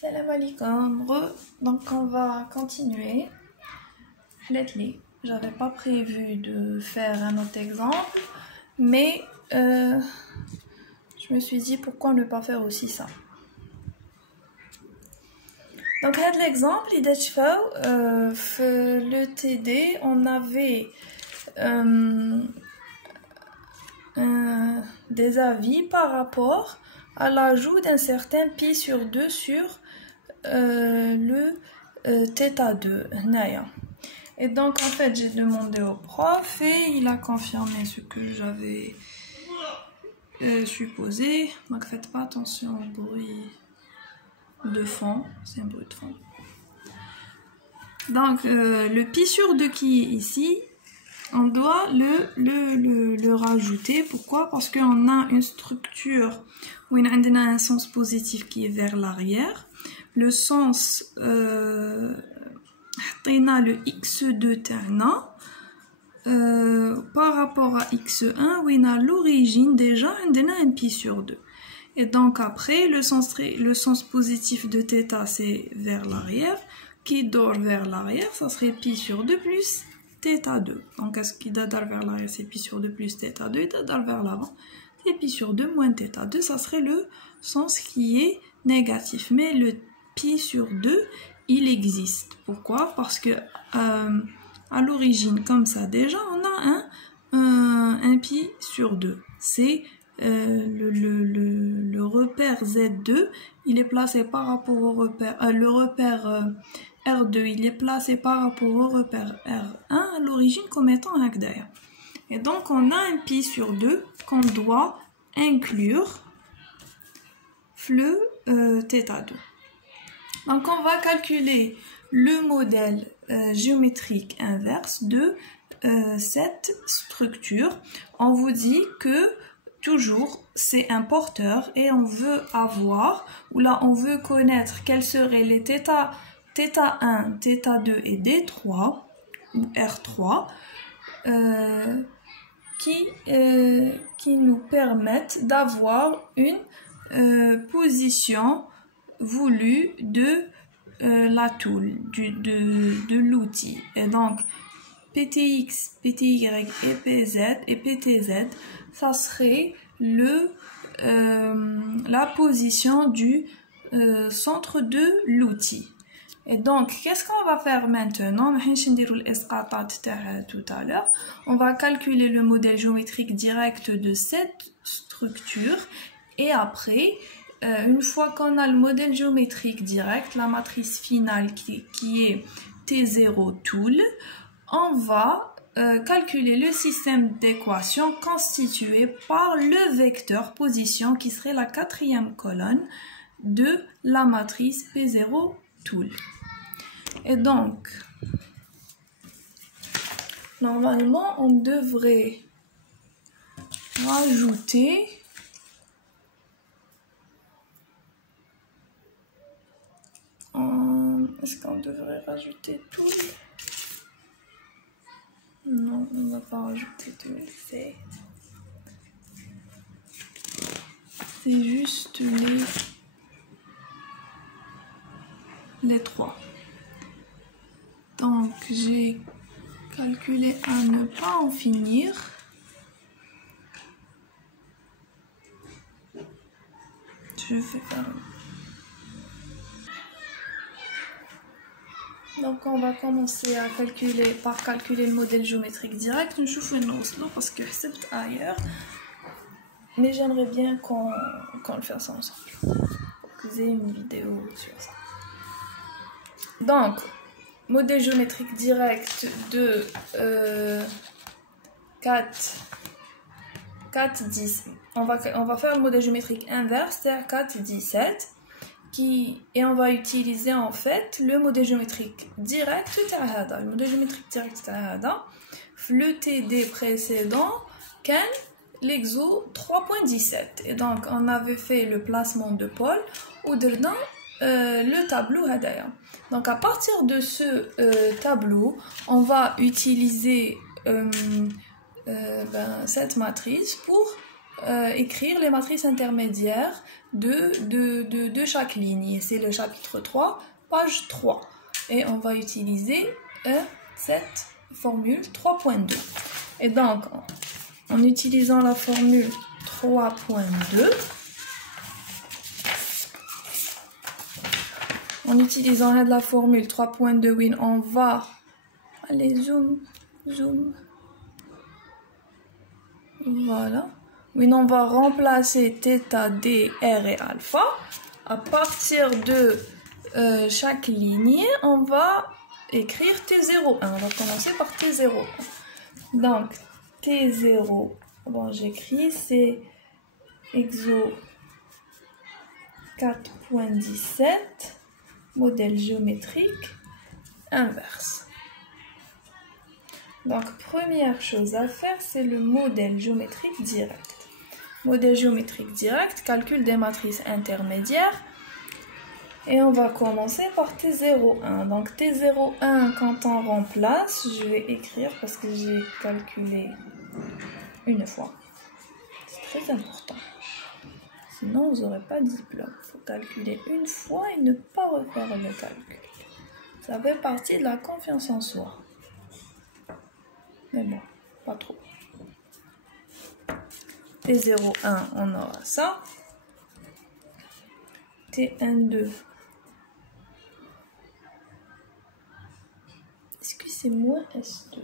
Salam alaikum. Donc on va continuer. J'avais pas prévu de faire un autre exemple, mais je me suis dit pourquoi ne pas faire aussi ça. Donc l'exemple, le TD, on avait des avis par rapport à l'ajout d'un certain pi sur 2 sur le θ2. Et donc en fait j'ai demandé au prof et il a confirmé ce que j'avais supposé. Donc faites pas attention au bruit de fond, c'est un bruit de fond. Donc le pi sur 2 qui est ici, on doit le rajouter. Pourquoi? Parce qu'on a une structure où on a un sens positif qui est vers l'arrière. Le sens le x2 تاعنا par rapport à x1 où on a l'origine déjà on a un pi sur 2. Et donc après le sens positif de θ c'est vers l'arrière, qui dort vers l'arrière ça serait pi sur 2 plus θ2. Donc est-ce qu'il dort vers l'arrière c'est pi sur 2 plus θ2, et dort vers l'avant c'est pi sur 2 moins θ2, ça serait le sens qui est négatif. Mais le pi sur 2 il existe. Pourquoi? Parce que à l'origine comme ça déjà on a un pi sur 2. C'est le repère Z2 il est placé par rapport au repère le repère R2 il est placé par rapport au repère R1 à l'origine comme étant un d'ailleurs. Et donc on a un pi sur 2 qu'on doit inclure le θ2. Donc on va calculer le modèle géométrique inverse de cette structure. On vous dit que toujours c'est un porteur et on veut avoir, ou là on veut connaître quels seraient les θ1, θ2 et D3 ou R3 qui nous permettent d'avoir une position voulue de la tool, de l'outil. Et donc PTX, PTY et PZ et PTZ, ça serait la position du centre de l'outil. Et donc, qu'est-ce qu'on va faire maintenant? Tout à l'heure, on va calculer le modèle géométrique direct de cette structure et après, une fois qu'on a le modèle géométrique direct, la matrice finale qui est T0 tool, on va calculer le système d'équations constitué par le vecteur position qui serait la quatrième colonne de la matrice P0 tool. Et donc, normalement, on devrait rajouter est-ce qu'on devrait rajouter tout? Non, on ne va pas rajouter tout. C'est juste les trois. Donc, j'ai calculé à ne pas en finir. Je vais faire. Donc on va commencer à calculer le modèle géométrique direct. Je vais faire parce que c'est ailleurs. Mais j'aimerais bien qu'on le fasse ensemble. Pour que vous ayez une vidéo sur ça. Donc, modèle géométrique direct de 4, 10. On va faire le modèle géométrique inverse, c'est-à-dire 4, 17. Et on va utiliser en fait le modèle géométrique direct le modèle géométrique direct le TD précédent qu'un l'exo 3.17. Et donc on avait fait le placement de pôle ou dedans le tableau d'ailleurs. Donc à partir de ce tableau on va utiliser cette matrice pour écrire les matrices intermédiaires de chaque ligne. C'est le chapitre 3, page 3. Et on va utiliser cette formule 3.2. Et donc, en utilisant la formule 3.2, la formule 3.2, oui, on va... Allez, zoom. Voilà. Oui, on va remplacer θ, d, r et alpha. À partir de chaque ligne, on va écrire T01. On va commencer par T01. Donc, T0, bon, j'écris, c'est exo 4.17, modèle géométrique inverse. Donc, première chose à faire, c'est le modèle géométrique direct. Modèle géométrique direct, calcul des matrices intermédiaires. Et on va commencer par T01. Donc, T01, quand on remplace, je vais écrire parce que j'ai calculé une fois. C'est très important. Sinon, vous n'aurez pas de diplôme. Il faut calculer une fois et ne pas refaire le calcul. Ça fait partie de la confiance en soi. Mais bon, pas trop. T01, on aura ça. T12. Est-ce que c'est moins S2?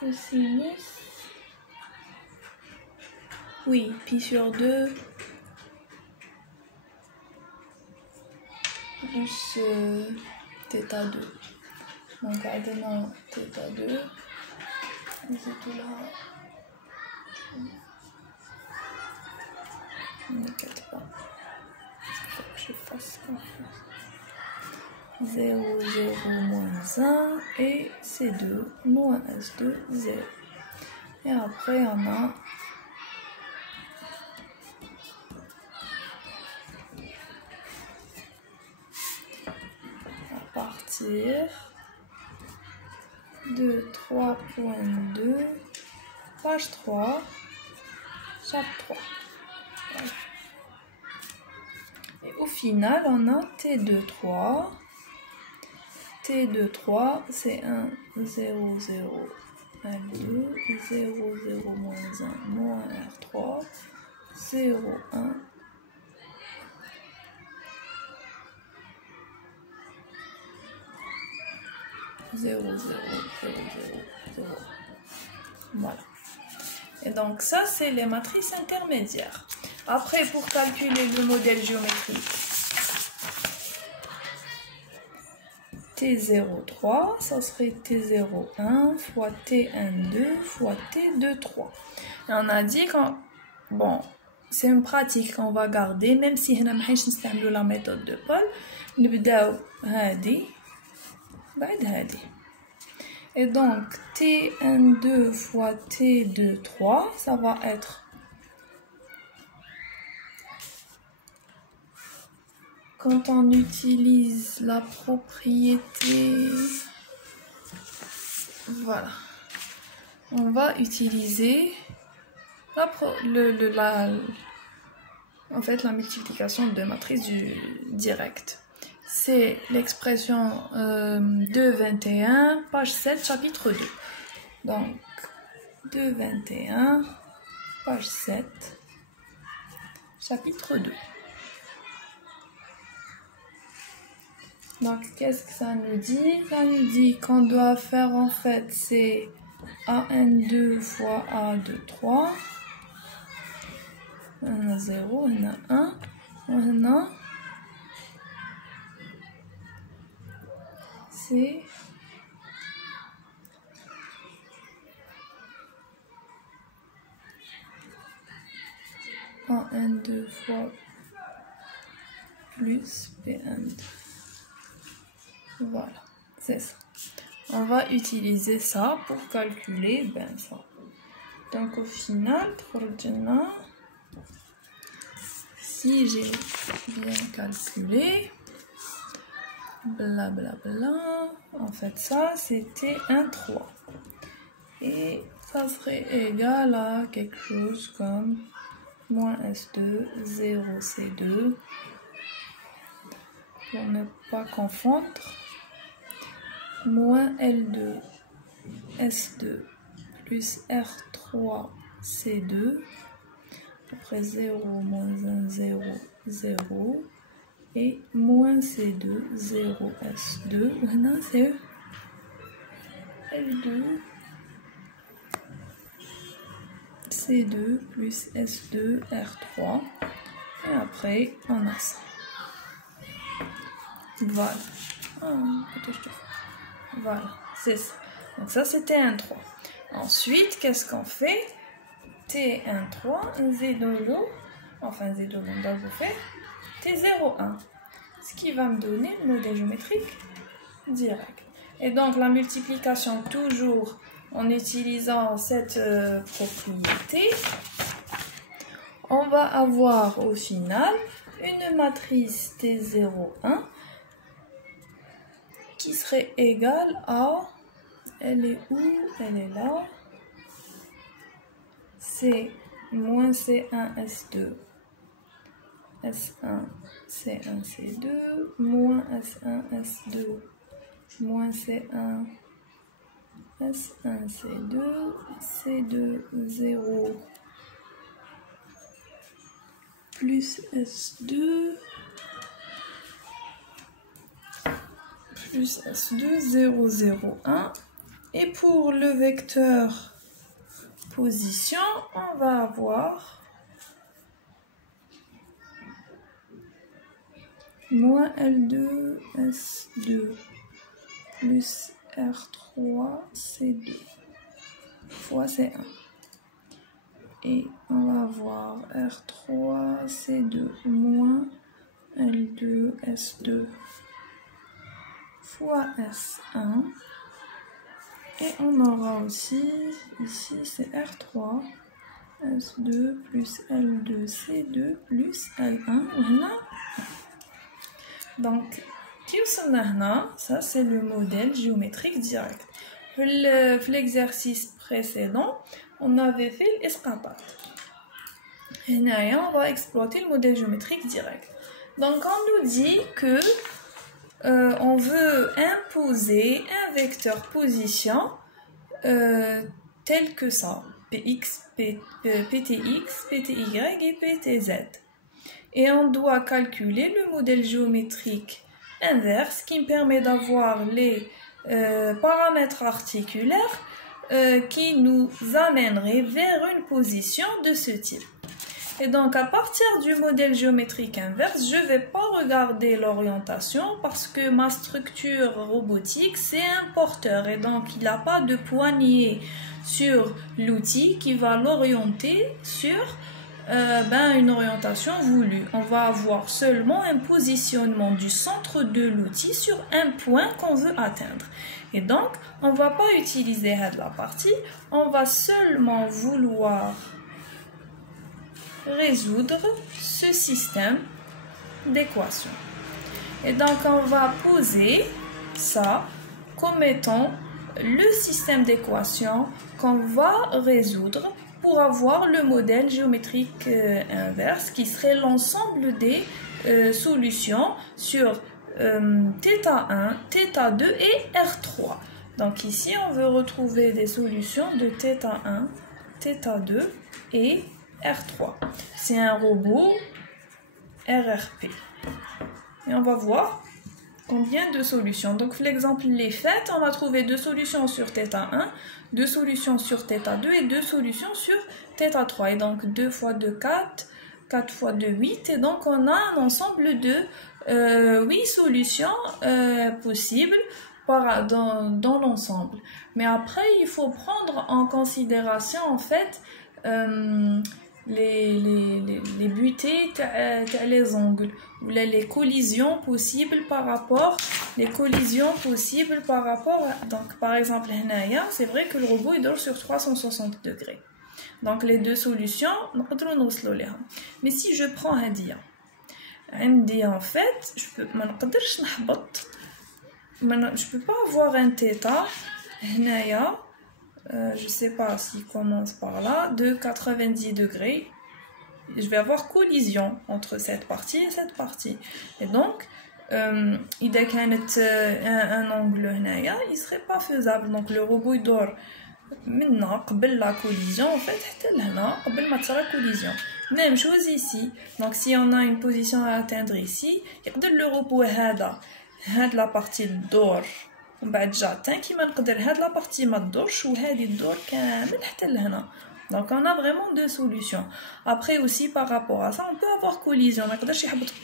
Cosinus. Oui, pi sur 2. Plus θ2. Donc, maintenant, θ2. C'est tout là. N'inquiète pas. Faut que je fasse confiance. 0, 0, moins 1. Et C2, moins S2, 0. Et après, on a à partir de 3.2, page 3, chapitre 3. Voilà. Et au final, on a T23. T23, c'est 1, 0, 0, L2, 0, 0, moins 1, moins R3, 0, 1, 0, 0, 0, 0, 0. Voilà. Et donc ça, c'est les matrices intermédiaires. Après, pour calculer le modèle géométrique, T03, ça serait T01 fois T12 fois T23. Et on a dit qu'on... Bon, c'est une pratique qu'on va garder, même si on a la méthode de Paul. نبداو هادي بعد هادي. Et donc, T12 fois T23, ça va être... Quand on utilise la propriété... Voilà. On va utiliser la multiplication de matrices directe. C'est l'expression 2,21, page 7, chapitre 2. Donc, 2,21, page 7, chapitre 2. Donc, qu'est-ce que ça nous dit? Ça nous dit qu'on doit faire, en fait, c'est AN2 fois A23. On a 0, on a 1, on a... C'est... AN2 fois plus P1. Voilà, c'est ça. On va utiliser ça pour calculer ça. Donc au final, si j'ai bien calculé, blablabla, en fait ça c'était un 3. et ça serait égal à quelque chose comme moins S2, 0 C2, pour ne pas confondre, moins L2, S2, plus R3, C2, après 0, moins 1, 0, 0, et moins C2, 0, S2, maintenant c'est L2, C2, plus S2, R3, et après on a ça. Voilà. Voilà, c'est ça. Donc ça c'était un 3. Ensuite, qu'est-ce qu'on fait? T1,3, Z de l'eau, enfin Z de l'eau, on va faire T0,1. Ce qui va me donner le modèle géométrique direct. Et donc la multiplication toujours en utilisant cette propriété, on va avoir au final une matrice T01 qui serait égale à, elle est où? Elle est là, c'est moins C1 S2 S1 C1 C2 moins S1 S2 moins C1 S1 C2 C2 0 plus S2 plus S2 0 0 1, et pour le vecteur position on va avoir moins L2 S2 plus R3 C2 fois C1, et on va avoir R3 C2 moins L2 S2 fois S1, et on aura aussi ici c'est R3 S2 plus L2 C2 plus L1. Voilà. Donc ça c'est le modèle géométrique direct. Dans l'exercice précédent on avait fait l'escapade. Et là on va exploiter le modèle géométrique direct. Donc on nous dit que on veut imposer un vecteur position tel que ça, Px, Ptx, Pty et Ptz. Et on doit calculer le modèle géométrique inverse qui me permet d'avoir les paramètres articulaires qui nous amèneraient vers une position de ce type. Et donc à partir du modèle géométrique inverse, je ne vais pas regarder l'orientation parce que ma structure robotique c'est un porteur et donc il n'a pas de poignée sur l'outil qui va l'orienter sur une orientation voulue. On va avoir seulement un positionnement du centre de l'outil sur un point qu'on veut atteindre. Et donc on ne va pas utiliser la partie, on va seulement vouloir résoudre ce système d'équations. Et donc on va poser ça comme étant le système d'équations qu'on va résoudre pour avoir le modèle géométrique inverse qui serait l'ensemble des solutions sur θ1, θ2 et R3. Donc ici on veut retrouver des solutions de θ1, θ2 et R3. C'est un robot RRP. Et on va voir combien de solutions. Donc l'exemple les faits, on va trouver deux solutions sur θ1, deux solutions sur θ2 et deux solutions sur θ3. Et donc 2 fois 2, 4, 4 fois 2, 8. Et donc on a un ensemble de 8 solutions possibles dans l'ensemble. Mais après, il faut prendre en considération en fait les butées les angles ou les collisions possibles par rapport donc par exemple c'est vrai que le robot il dort sur 360 degrés, donc les deux solutions mais si je prends هادية عندي en fait je peux pas avoir un θ هنايا je sais pas s'il commence par là, de 90 degrés. Je vais avoir collision entre cette partie et cette partie. Et donc, إذا كانت un angle هنايا, il serait pas faisable. Donc le robot يدور منا قبل la collision en fait حتى لهنا قبل ما تصرى collision. Même chose ici. Donc si on a une position à atteindre ici, يقدر le robot هذا la partie تدور ومن بعد جاتين كيما نقدر هاد la partie ما تدورش وهذه تدور كامل حتى لهنا. Donc on a vraiment deux solutions. Après aussi par rapport à ça, on peut avoir collision.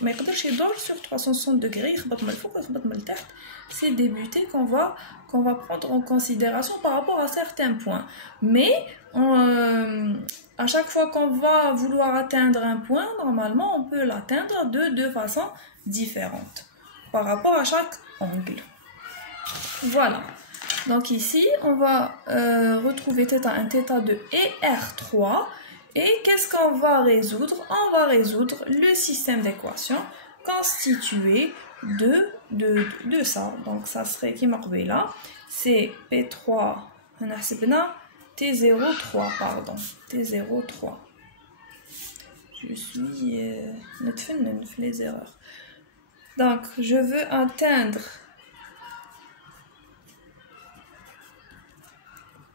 ما يقدرش يدور sur 360 degrés, يخبط من الفوق يخبط من التحت. C'est des butées qu'on va prendre en considération par rapport à certains points. Mais à chaque fois qu'on va vouloir atteindre un point, normalement on peut l'atteindre de deux façons différentes par rapport à chaque angle. Voilà. Donc ici, on va retrouver θ1, θ2 et R3. Et qu'est-ce qu'on va résoudre? On va résoudre le système d'équations constitué de ça. Donc ça serait qui marque là? C'est P3, on a T03, pardon. T03. Je suis les erreurs. Donc je veux atteindre.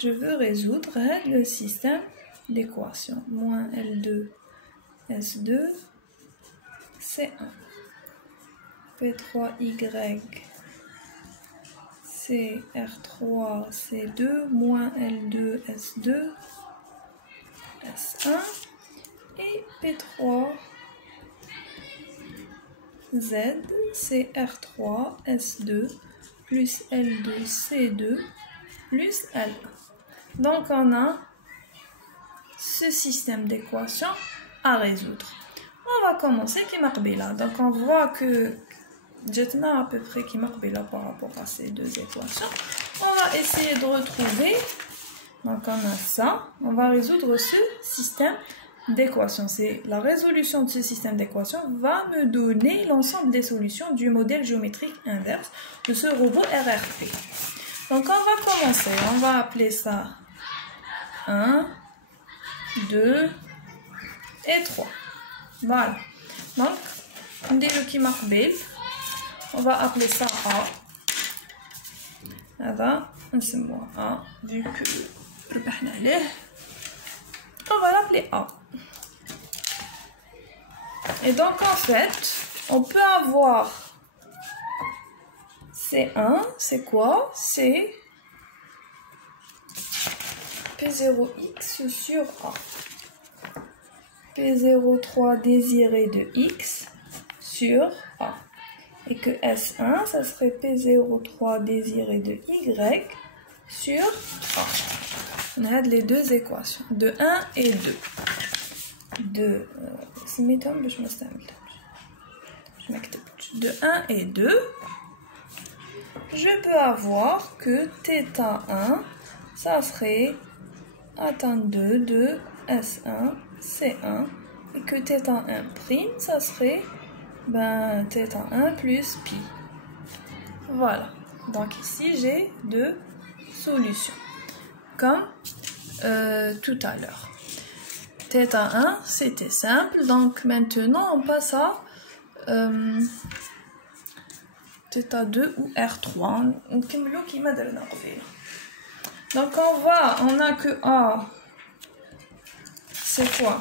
Je veux résoudre le système d'équations. Moins L2, S2, C1. P3Y, CR3, C2, moins L2, S2, S1. Et P3, Z, CR3, S2, plus L2, C2, plus L1. Donc on a ce système d'équations à résoudre. On va commencer qui marque là. Donc on voit que j'ai à peu près qui marque là par rapport à ces deux équations. On va essayer de retrouver. Donc on a ça. On va résoudre ce système d'équations. C'est la résolution de ce système d'équations va me donner l'ensemble des solutions du modèle géométrique inverse de ce robot RRP. Donc on va commencer. On va appeler ça 1, 2 et 3. Voilà. Donc, on dit le qui marque B. On va appeler ça A. Là, c'est moi A, vu que on va l'appeler A. Et donc, en fait, on peut avoir C1, c'est quoi? C'est P0x sur A. P03 désiré de x sur A. Et que S1, ça serait P03 désiré de y sur A. On a les deux équations, de 1 et 2. De 1 et 2, je peux avoir que θ1, ça serait atteinte 2 de S1, C1, et que θ1', ça serait θ1 plus pi. Voilà. Donc ici, j'ai deux solutions, comme tout à l'heure. θ1, c'était simple, donc maintenant on passe à θ2 ou R3. Donc on a que A, c'est quoi?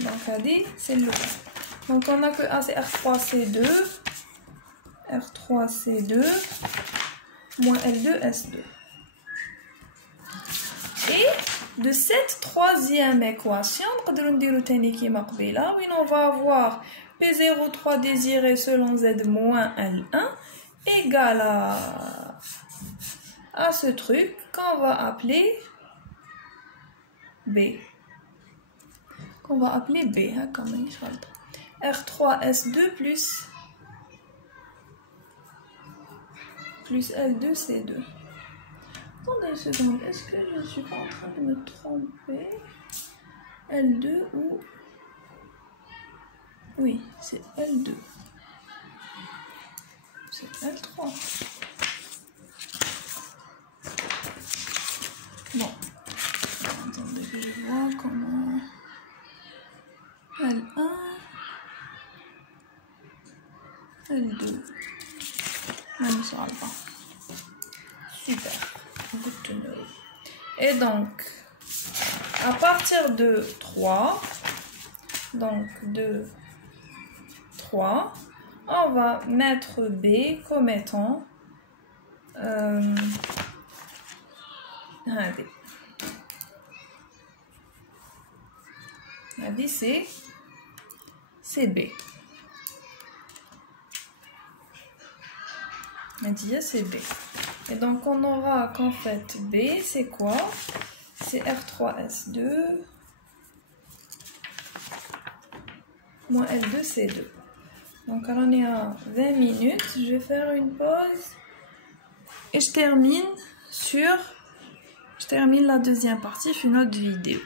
Donc A dit, c'est le cas. Donc on a que A, c'est R3, C2, R3, C2, moins L2, S2. Et de cette troisième équation, on va avoir P03 désiré selon Z moins L1 égale à ce truc qu'on va appeler B. Qu'on va appeler B. Hein, R3S2 plus L2 C2. Attendez une seconde, est-ce que je ne suis pas en train de me tromper? L2 ou... Oui, c'est L2. C'est L3. Bon, attendez que je vois comment... L1, L2, même ça va pas. Super, good to know. Et donc, à partir de 3, donc de 3, on va mettre B comme étant c'est B. C'est B. Et donc on aura qu'en fait B, c'est quoi? C'est R3S2 moins L2C2. Donc alors on est à 20 minutes. Je vais faire une pause et je termine la deuxième partie d'une autre vidéo.